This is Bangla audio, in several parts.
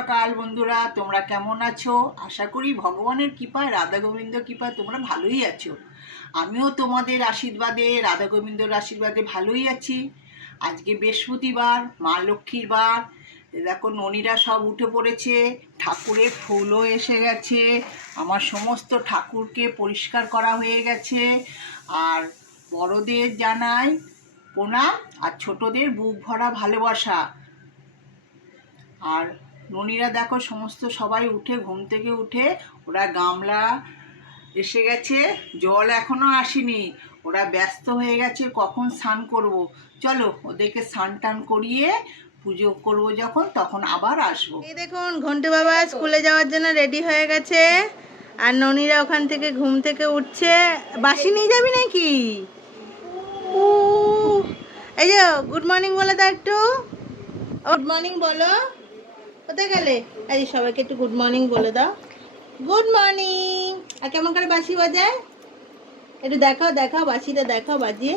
সকাল, বন্ধুরা। তোমরা কেমন আছো? আশা করি ভগবানের কৃপায়, রাধা গোবিন্দ কৃপায় তোমরা ভালোই আছো। আমিও তোমাদের আশীর্বাদে, রাধা গোবিন্দর আশীর্বাদে ভালোই আছি। আজকে বৃহস্পতিবার, মা লক্ষ্মীর বার। দেখো, ননীরা সব উঠে পড়েছে। ঠাকুরের ফুলও এসে গেছে। আমার সমস্ত ঠাকুরকে পরিষ্কার করা হয়ে গেছে। আর বড়দের জানাই প্রণাম। আর ছোটদের বুক ভরা ভালোবাসা। আর ননীরা দেখো সমস্ত সবাই উঠে, ঘুম থেকে উঠে, ওরা গামলা এসে গেছে, জল এখনও আসেনি। ওরা ব্যস্ত হয়ে গেছে, কখন স্নান করব? চলো ওদেরকে স্নান টান করিয়ে পুজো করব যখন, তখন আবার আসব। এই দেখুন, ঘন্টু বাবা স্কুলে যাওয়ার জন্য রেডি হয়ে গেছে। আর ননিরা ওখান থেকে ঘুম থেকে উঠছে। বাসি নিয়ে যাবি নাকি? এই যে গুড মর্নিং বলো দাও একটু। গুড মর্নিং বলো। কোথায় গেলে? এই সবাইকে একটু গুড মর্নিং বলে দাও। গুড মর্নিং আর কেমন করে বাসি বাজায়? একটু দেখাও দেখাও বাসিটা দেখাও, বাজিয়ে।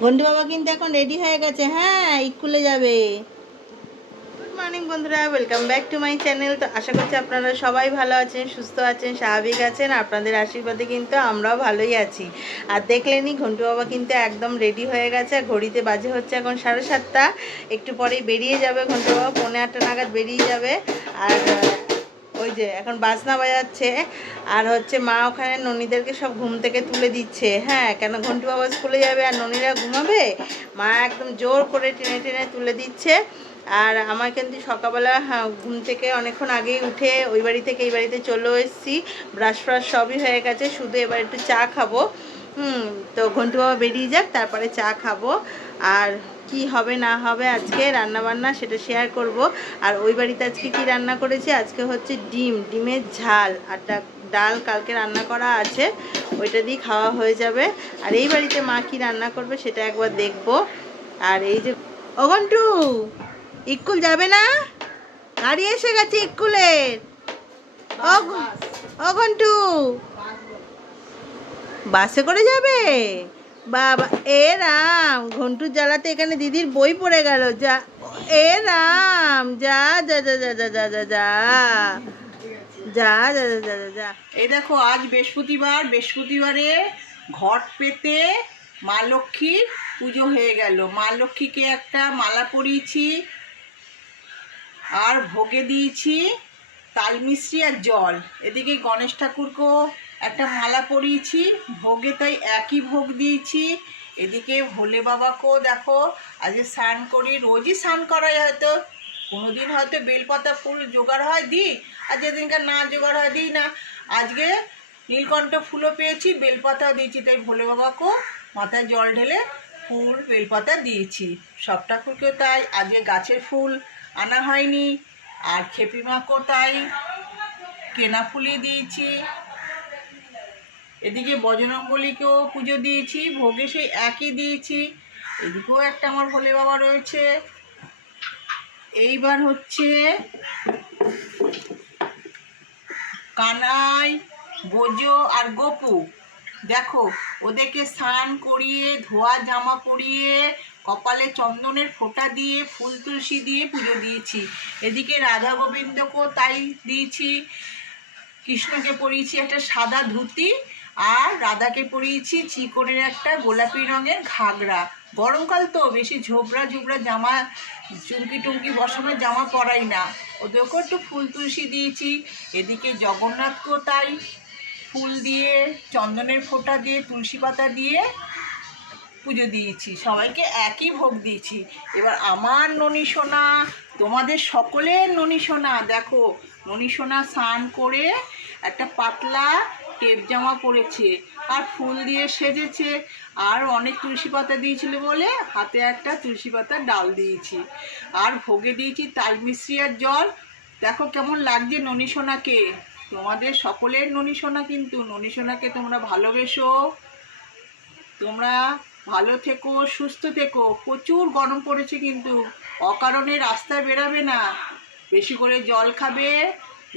ঘন্টু বাবা কিন্তু এখন রেডি হয়ে গেছে। হ্যাঁ স্কুলে যাবে। মর্নিং বন্ধুরা welcome back to my channel তো আশা করছি আপনারা সবাই ভালো আছেন, সুস্থ আছেন, স্বাভাবিক আছেন, আপনাদের আশীর্বাদে কিন্তু আমরাও ভালোই আছি। আর দেখলেনই ঘন্টু বাবা কিন্তু একদম রেডি হয়ে গেছে ঘড়িতে বাজে হচ্ছে এখন সাড়ে সাতটা। একটু পরেই বেরিয়ে যাবে ঘন্টু বাবা, পৌনে আটটা নাগাদ বেরিয়ে যাবে। আর ওই যে এখন বাজনা বাজাচ্ছে আর হচ্ছে মা ওখানে ননীদেরকে সব ঘুম থেকে তুলে দিচ্ছে। হ্যাঁ কেন ঘন্টু বাবা স্কুলে যাবে আর ননীরা ঘুমাবে? মা একদম জোর করে টেনে টেনে তুলে দিচ্ছে। আর আমার কিন্তু সকালবেলা হ্যাঁ, ঘুম থেকে অনেকক্ষণ আগেই উঠে ওই বাড়ি থেকে এই বাড়িতে চলে এসেছি। ব্রাশ ফ্রাশ সবই হয়ে গেছে শুধু এবার একটু চা খাব। হুম তো ঘন্টু বাবা বেরিয়ে যাক তারপরে চা খাব। আর কি হবে না হবে আজকে রান্না বান্না সেটা শেয়ার করব। আর ওই বাড়িতে আজকে কি রান্না করেছি? আজকে হচ্ছে ডিম ডিমের ঝাল। আর ডাল কালকে রান্না করা আছে ওইটা দিয়ে খাওয়া হয়ে যাবে। আর এই বাড়িতে মা কি রান্না করবে সেটা একবার দেখব। আর এই যে ও ঘন্টু ইকুল যাবে না? গাড়ি এসে গেছে ইকুলের। ঘ- বাসে করে যাবে? বাবা এ রাম ঘন্টুর জ্বালাতে এখানে দিদির বই পড়ে গেল যা এ রাম যা যা যা যা যা যা যা যা যা যা যা যা যা এই দেখো আজ বৃহস্পতিবার বৃহস্পতিবারে ঘট পেতে মা লক্ষ্মীর পুজো হয়ে গেল মা লক্ষ্মীকে একটা মালা পরিয়েছি আর ভোগে দিয়েছি তাল মিশ্রি আর জল এদিকে গণেশ ঠাকুরকেও একটা মালা পরিয়েছি, ভোগে তাই একই ভোগ দিয়েছি। এদিকে ভোলে বাবাকেও দেখো, আজকে স্নান করি, রোজই স্নান করাই হয়তো। কোনোদিন হয়তো বেলপাতা ফুল জোগাড় হয়, দিই। আর যেদিনকার না জোগাড় হয়, দিই না। আজকে নীলকণ্ঠ ফুলও পেয়েছি, বেলপাতাও দিয়েছি, তাই ভোলে বাবাকেও মাথায় জল ঢেলে ফুল, বেলপাতা দিয়েছি। সব ঠাকুরকেও তাই, আজকে গাছের ফুল আনা হয়নি। আর খেপি মাকেও তাই, কেনা ফুলই দিয়েছি। এদিকে বজরঙ্গলিকেও পুজো দিয়েছি, ভোগে সেই একই দিয়েছি। এদিকেও একটা আমার ভোলে বাবা রয়েছে। এইবার হচ্ছে কানাই বোজো আর গপু। দেখো, ওদেরকে স্নান করিয়ে, ধোয়া জামা পরিয়ে, কপালে চন্দনের ফোঁটা দিয়ে, ফুল তুলসী দিয়ে পুজো দিয়েছি। এদিকে রাধা গোবিন্দকেও তাই দিয়েছি। কৃষ্ণকে পরিয়েছি একটা সাদা ধুতি আর রাধাকে পরিয়েছি চিকনের একটা গোলাপি রঙের ঘাগরা। গরমকাল তো, বেশি ঝোপড়া ঝোবরা জামা, চুমকি টুমকি বসানোর জামা পরাই না। ওদেরকেও একটু ফুল তুলসী দিয়েছি, এদিকে জগন্নাথকেও তাই ফুল দিয়ে, চন্দনের ফোঁটা দিয়ে, তুলসী পাতা দিয়ে পুজো দিয়েছি। সবাইকে একই ভোগ দিয়েছি। এবার আমার ননী সোনা, তোমাদের সকলের ননী সোনা। দেখো, ননী সোনা স্নান করে একটা পাতলা টেপ জামা পরেছে আর ফুল দিয়ে সেজেছে। আর অনেক তুলসী পাতা দিয়েছিল বলে হাতে একটা তুলসী পাতার ডাল দিয়েছি। আর ভোগে দিয়েছি তাল মিশ্রি আর জল। দেখো কেমন লাগছে ননী সোনাকে। তোমাদের সকলের ননী সোনা কিন্তু। ননী সোনাকে তোমরা ভালোবেসো। তোমরা ভালো থেকো, সুস্থ থেকো। প্রচুর গরম পড়েছে কিন্তু। অকারণে রাস্তায় বেরাবে না। বেশি করে জল খাবে।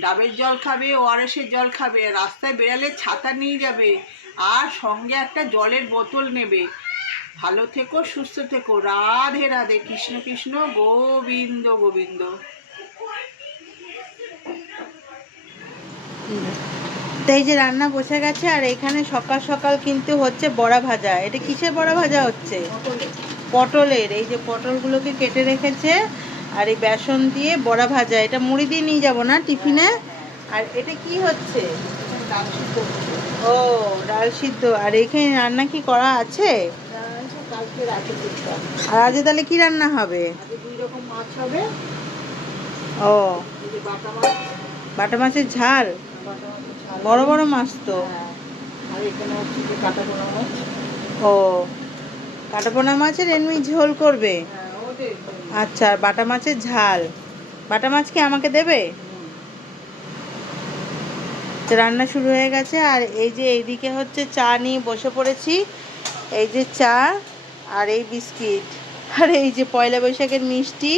ডাবের জল খাবে ওআরএসের জল খাবে রাস্তায় বেড়ালে ছাতা নিয়ে যাবে আর সঙ্গে একটা জলের বোতল নেবে। ভালো থেকো সুস্থ থেকো। রাধে রাধে। কৃষ্ণ কৃষ্ণ গোবিন্দ গোবিন্দ। তাই যে রান্না বসে গেছে আর এখানে সকাল সকাল কিন্তু হচ্ছে বড়া ভাজা। এটা কিসের বড়া ভাজা হচ্ছে? পটলের। এই যে পটলগুলোকে কেটে রেখেছে। আর এই বেসন দিয়ে বড়া ভাজা এটা মুড়ি দিয়ে নিয়ে যাব না টিফিনে। আর এটা কি হচ্ছে। ও ডাল সিদ্ধ। আর এখানে রান্না কি করা আছে? আর আজকে তাহলে কি রান্না হবে? ও। বাটা মাছের ঝাল? বড় বড় মাছ তো। হ্যাঁ। ও। কাটাপোনা মাছের এমনি ঝোল করবে? হ্যাঁ। আচ্ছা বাটা মাছের ঝাল। বাটা মাছ কি আমাকে দেবে? রান্না শুরু হয়ে গেছে, আর এই যে এইদিকে হচ্ছে চা নিয়ে বসে পড়েছি। এই যে চা আর এই বিস্কিট। আর এই যে পয়লা বৈশাখের মিষ্টি,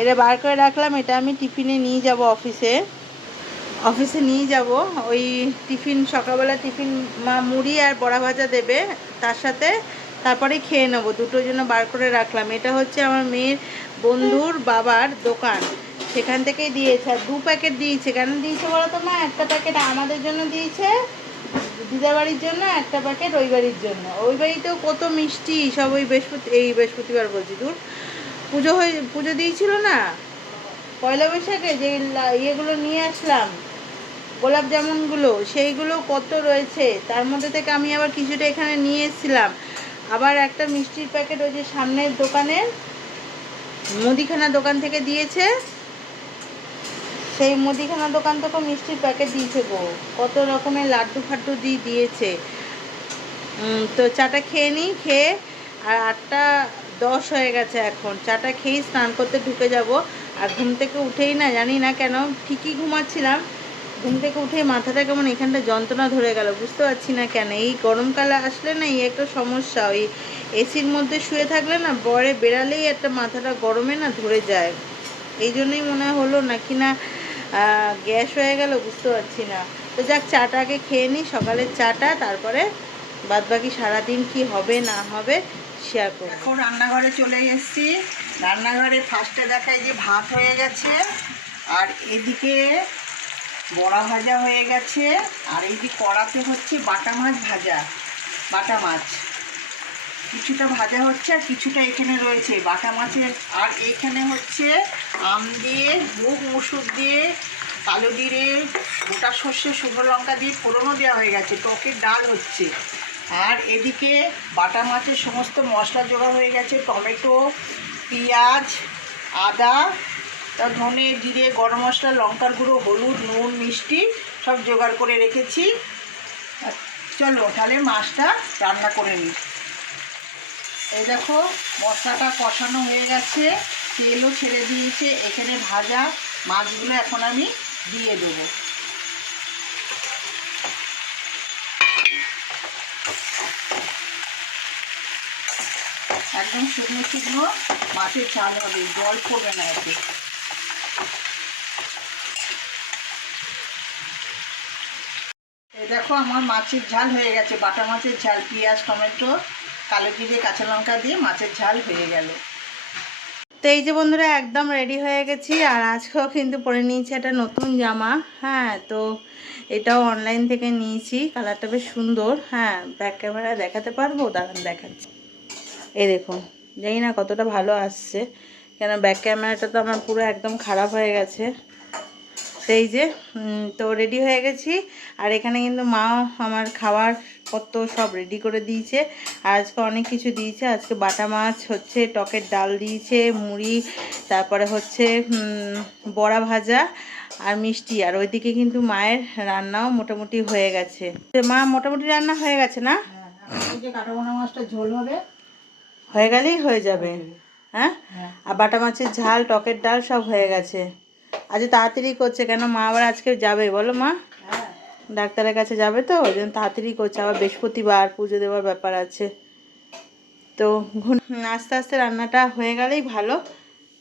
এটা বার করে রাখলাম, এটা আমি টিফিনে নিয়ে যাব অফিসে। অফিসে নিয়ে যাব, ওই টিফিন, সকালবেলা টিফিন মা মুড়ি আর বড়া ভাজা দেবে তার সাথে। তারপরে খেয়ে নেব। দুটোর জন্য বার করে রাখলাম। এটা হচ্ছে আমার মেয়ের বন্ধুর বাবার দোকান। সেখান থেকেই দিয়েছে। আর দু প্যাকেট দিয়েছে। কেন দিয়েছে বলো তো মা? একটা প্যাকেট আমাদের জন্য দিয়েছে, দিদার বাড়ির জন্য একটা প্যাকেট ওই বাড়ির জন্য। ওই বাড়িতেও কত মিষ্টি, সব ওই বৃহস্পতি, এই বৃহস্পতিবার বলছি দূর পুজো হয়ে, পুজো দিয়েছিল না? পয়লা বৈশাখে যে ইয়েগুলো নিয়ে আসলাম, গোলাপ জামুনগুলো, সেইগুলো কত রয়েছে? তার মধ্যে থেকে আমি আবার কিছুটা এখানে নিয়ে এসেছিলাম। আবার একটা মিষ্টির প্যাকেট ওই যে সামনের দোকানের মুদিখানা দোকান থেকে দিয়েছে। সেই মুদিখানা দোকান থেকে মিষ্টির প্যাকেট দিয়েছে গো। কত রকমের লাড্ডু ফাড্ডু দিয়ে দিয়েছে। তো চাটা খেয়ে নিই, খেয়ে আর আটটা দশ হয়ে গেছে এখন। চাটা খেয়েই স্নান করতে ঢুকে যাব। আর ঘুম থেকে উঠেই না জানি না কেন, ঠিকই ঘুমাচ্ছিলাম। ঘুম থেকে উঠে মাথাটা কেমন এখানটা যন্ত্রণা ধরে গেল, বুঝতে পারছি না কেন? এই গরমকালে আসলে না, এই একটা সমস্যা। ওই এসির মধ্যে শুয়ে থাকলে না, বরে বেড়ালেই একটা মাথাটা গরমে না ধরে যায়। এই জন্যই মনে হলো নাকি না গ্যাস হয়ে গেল, বুঝতে পারছি না। তো যাক, চাটা আগে খেয়ে নিই সকালের চাটা, তারপরে বাদ বাকি সারাদিন কি হবে, না হবে শেয়ার করব। এখন রান্নাঘরে চলে এসেছি। রান্নাঘরে ফার্স্টে দেখায় যে ভাত হয়ে গেছে, আর এদিকে বড়া ভাজা হয়ে গেছে, আর এই যে কড়াতে হচ্ছে বাটা মাছ ভাজা, বাটা মাছ। কিছুটা ভাজা হচ্ছে আর কিছুটা এখানে রয়েছে। বাটা মাছের, আর এইখানে হচ্ছে আম দিয়ে মুগ মসুর দিয়ে কালো জিরে গোটা সর্ষে, শুকনো লঙ্কা দিয়ে ফোড়নও দেওয়া হয়ে গেছে। টকের ডাল হচ্ছে। আর এদিকে বাটা মাছের সমস্ত মশলা জোগাড় হয়ে গেছে। টমেটো, পেঁয়াজ, আদা তা ধনে, জিরে, গরম মশলা, লঙ্কার গুঁড়ো, হলুদ, নুন, মিষ্টি সব জোগাড় করে রেখেছি। চলো তাহলে মাছটা রান্না করে নিই। এই দেখো মশলাটা কষানো হয়ে গেছে, তেলও ছেড়ে দিয়েছে, এখানে ভাজা মাছগুলো এখন আমি দিয়ে দেবো। একদম শুকনো শুকনো মাছের ঝাল হবে, জল পড়বে না এতে। দেখো আমার মাছের ঝাল হয়ে গেছে। বাটা মাছের ঝাল, পেঁয়াজ, টমেটো, কালো জিরে, কাঁচা লঙ্কা দিয়ে মাছের ঝাল হয়ে গেল। তো এই যে বন্ধুরা, একদম রেডি হয়ে গেছি। আর আজকেও কিন্তু পরে নিয়েছি একটা নতুন জামা। হ্যাঁ তো এটাও অনলাইন থেকে নিয়েছি। কালারটা বেশ সুন্দর। হ্যাঁ ব্যাক ক্যামেরা দেখাতে পারব? দাঁড়ান দেখাচ্ছি। এই দেখুন, জানি না কতটা ভালো আসছে। কেন ব্যাক ক্যামেরাটা তো আমার পুরো একদম খারাপ হয়ে গেছে। সেই যে তো রেডি হয়ে গেছি। আর এখানে কিন্তু মাও আমার খাবার কত সব রেডি করে দিয়েছে। আর আজকে অনেক কিছু দিয়েছে। আজকে বাটা মাছ হচ্ছে টকের ডাল দিয়েছে মুড়ি তারপরে হচ্ছে বড়া ভাজা আর মিষ্টি। আর ওইদিকে কিন্তু মায়ের রান্নাও মোটামুটি হয়ে গেছে। তো মা মোটামুটি রান্না হয়ে গেছে না? এই কাটাবোনা মাছটা ঝোল হবে। হয়ে গেলেই হয়ে যাবে। হ্যাঁ? হ্যাঁ। আর বাটা মাছের ঝাল টকের ডাল সব হয়ে গেছে। আজ তাড়াতাড়ি করছে কেন? মা আবার আজকে যাবে, বলো মা। ডাক্তারের কাছে যাবে তো, ওই জন্য তাড়াতাড়ি করছে। আবার বৃহস্পতিবার পুজো দেওয়ার ব্যাপার আছে। তো আস্তে আস্তে রান্নাটা হয়ে গেলেই ভালো।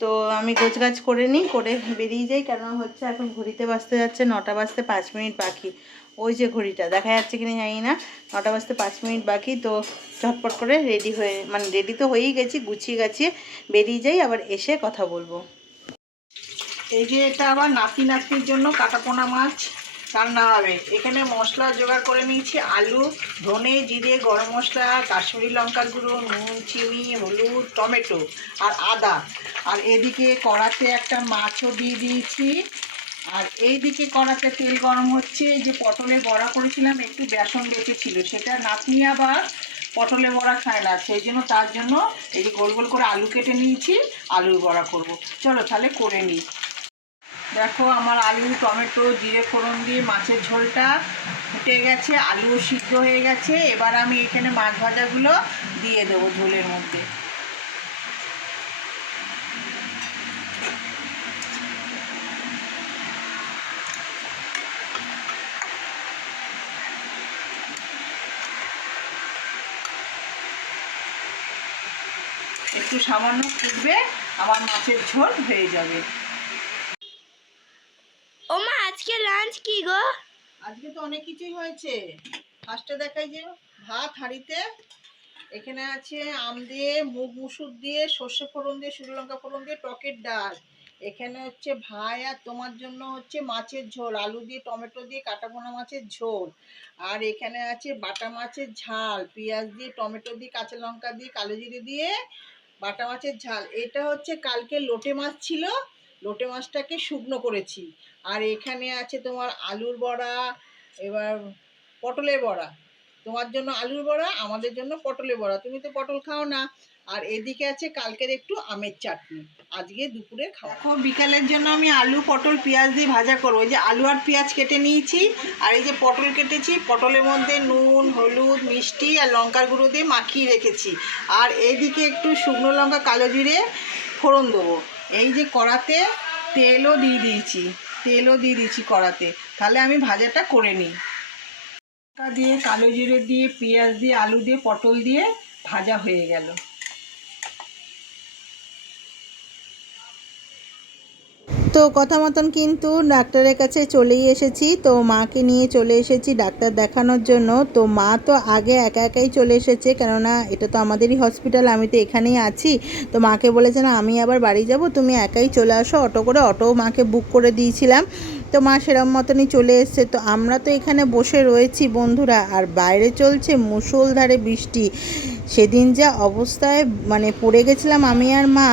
তো আমি গোছগাছ করে নিই, করে বেরিয়ে যাই। কেন হচ্ছে এখন ঘড়িতে বাজতে যাচ্ছে, নটা বাজতে পাঁচ মিনিট বাকি। ওই যে ঘড়িটা, দেখা যাচ্ছে কিনা জানি না। নটা বাজতে পাঁচ মিনিট বাকি, তো ঝটপট করে রেডি হয়ে মানে রেডি তো হয়েই গেছি, গুছিয়ে গাছিয়ে বেরিয়ে যাই। আবার এসে কথা বলব। এই যে এটা আবার নাতি নাতনির জন্য কাটাপোনা মাছ রান্না হবে। এখানে মশলা জোগাড় করে নিয়েছি, আলু, ধনে, জিরে, গরম মশলা, কাশ্মীরি লঙ্কার গুঁড়ো, নুন, চিনি, হলুদ, টমেটো আর আদা। আর এদিকে কড়াতে একটা মাছও দিয়ে দিয়েছি। আর এই দিকে কড়াতে তেল গরম হচ্ছে। যে পটলে বড়া করেছিলাম, একটু বেসন বেঁচেছিল সেটা নাতনি আবার পটলে বড়া খায় না, সেই জন্য তার জন্য এই যে গোল গোল করে আলু কেটে নিয়েছি, আলুর বড়া করব। চলো তাহলে করে নিই। দেখো আমার আলু, টমেটো, জিরে ফোড়ন দিয়ে মাছের ঝোলটা ফুটে গেছে, আলু সিদ্ধ হয়ে গেছে। এবার আমি এখানে মাছ ভাজাগুলো দিয়ে দেবো ঝোলের মধ্যে। একটু সামান্য ফুটবে আমার মাছের ঝোল হয়ে যাবে ও মা আজকে লাঞ্চ কি গো? আজকে তো অনেক কিছুই হয়েছে। ফার্স্টে দেখাই যে ভাত হাঁড়িতে, এখানে আছে আম দিয়ে, মুগ মুসুর দিয়ে, সর্ষে ফোড়ন দিয়ে, শুকনো লঙ্কা ফোড়ন দিয়ে, টকের ডাল। এখানে হচ্ছে ভাই আর তোমার জন্য হচ্ছে মাছের ঝোল, আলু দিয়ে, টমেটো দিয়ে কাটা পোনা মাছের ঝোল। আর এখানে আছে বাটা মাছের ঝাল, পেঁয়াজ দিয়ে, টমেটো দিয়ে, কাঁচা লঙ্কা দিয়ে, কালো জিরে দিয়ে, বাটা মাছের ঝাল। এটা হচ্ছে কালকে লোটে মাছ ছিল, লোটে মাছটাকে শুকনো করেছি। আর এখানে আছে তোমার আলুর বড়া, এবার পটলের বড়া। তোমার জন্য আলুর বড়া, আমাদের জন্য পটলের বড়া। তুমি তো পটল খাও না। আর এদিকে আছে কালকের একটু আমের চাটনি। আজকে দুপুরে খাওয়া। বিকালের জন্য আমি আলু, পটল, পেঁয়াজ দিয়ে ভাজা করব। যে আলু আর পেঁয়াজ কেটে নিয়েছি, আর এই যে পটল কেটেছি, পটলের মধ্যে নুন, হলুদ, মিষ্টি আর লঙ্কার গুঁড়ো দিয়ে মাখিয়ে রেখেছি। আর এইদিকে একটু শুকনো লঙ্কা, কালো জিরে ফোড়ন দেবো। এই যে কড়াতে তেলও দিয়ে দিয়েছি। তেলও দিয়ে দিচ্ছি কড়াতে। তাহলে আমি ভাজাটা করে নিই। দিয়ে, কালো জিরে দিয়ে, পেঁয়াজ দিয়ে, আলু দিয়ে, পটল দিয়ে ভাজা হয়ে গেল। তো কথা মতন কিন্তু ডাক্তারের কাছে চলেই এসেছি। তো মাকে নিয়ে চলে এসেছি ডাক্তার দেখানোর জন্য। তো মা তো আগে একা একাই চলে এসেছে। কেননা এটা তো আমাদেরই হসপিটাল আমি তো এখানেই আছি। তো মাকে বলেছে, না, আমি আবার বাড়ি যাব, তুমি একাই চলে আসো, অটো করে অটো মাকে বুক করে দিয়েছিলাম। তো মা সেরম মতনই চলে এসছে। তো আমরা তো এখানে বসে রয়েছি বন্ধুরা, আর বাইরে চলছে মুষলধারে বৃষ্টি। সেদিন যা অবস্থায় মানে পড়ে গেছিলাম আমি আর মা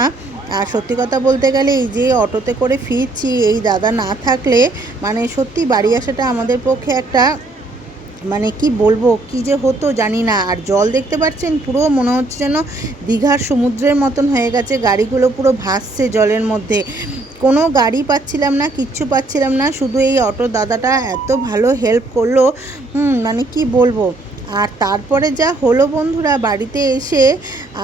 আর সত্যি কথা বলতে গেলে এই যে অটোতে করে ফিরছি, এই দাদা না থাকলে মানে সত্যি বাড়ি আসাটা আমাদের পক্ষে একটা মানে কি বলব, কি যে হতো জানি না। আর জল দেখতে পাচ্ছেন, পুরো মনে হচ্ছে যেন দীঘার সমুদ্রের মতন হয়ে গেছে, গাড়িগুলো পুরো ভাসছে জলের মধ্যে। কোনো গাড়ি পাচ্ছিলাম না, কিচ্ছু পাচ্ছিলাম না, শুধু এই অটো দাদাটা এত ভালো হেল্প করল। মানে কি বলব? আর তারপরে যা হলো বন্ধুরা, বাড়িতে এসে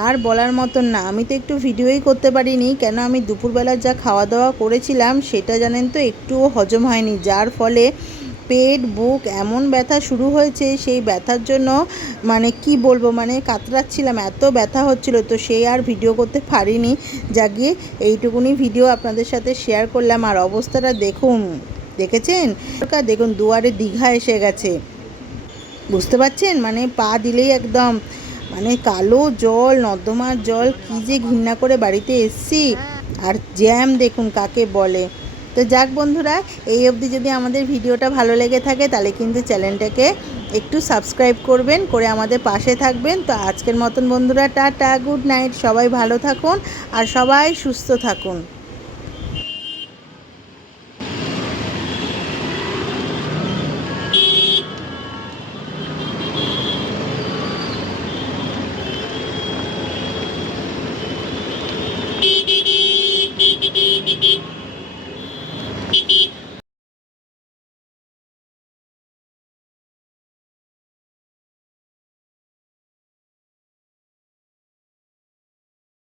আর বলার মতন না। আমি তো একটু ভিডিওই করতে পারিনি, কেন আমি দুপুরবেলা যা খাওয়া দাওয়া করেছিলাম সেটা জানেন তো একটুও হজম হয়নি। যার ফলে পেট, বুক এমন ব্যথা শুরু হয়েছে, সেই ব্যথার জন্য মানে কি বলব মানে কাতরাচ্ছিলাম, এত ব্যথা হচ্ছিল তো সেই আর ভিডিও করতে পারিনি। জাগিয়ে এইটুকুনি ভিডিও আপনাদের সাথে শেয়ার করলাম। আর অবস্থাটা দেখুন, দেখেছেন? দেখুন, দুয়ারে দীঘা এসে গেছে। বুঝতে পারছেন? মানে পা দিলেই একদম মানে কালো জল, নর্দমার জল, কি যে ঘৃণা করে বাড়িতে এসছি। আর জ্যাম দেখুন কাকে বলে। তো যাক বন্ধুরা, এই অবধি যদি আমাদের ভিডিওটা ভালো লেগে থাকে, তাহলে কিন্তু চ্যানেলটাকে একটু সাবস্ক্রাইব করবেন, করে আমাদের পাশে থাকবেন। তো আজকের মতন বন্ধুরা, টাটা, গুড নাইট, সবাই ভালো থাকুন, আর সবাই সুস্থ থাকুন।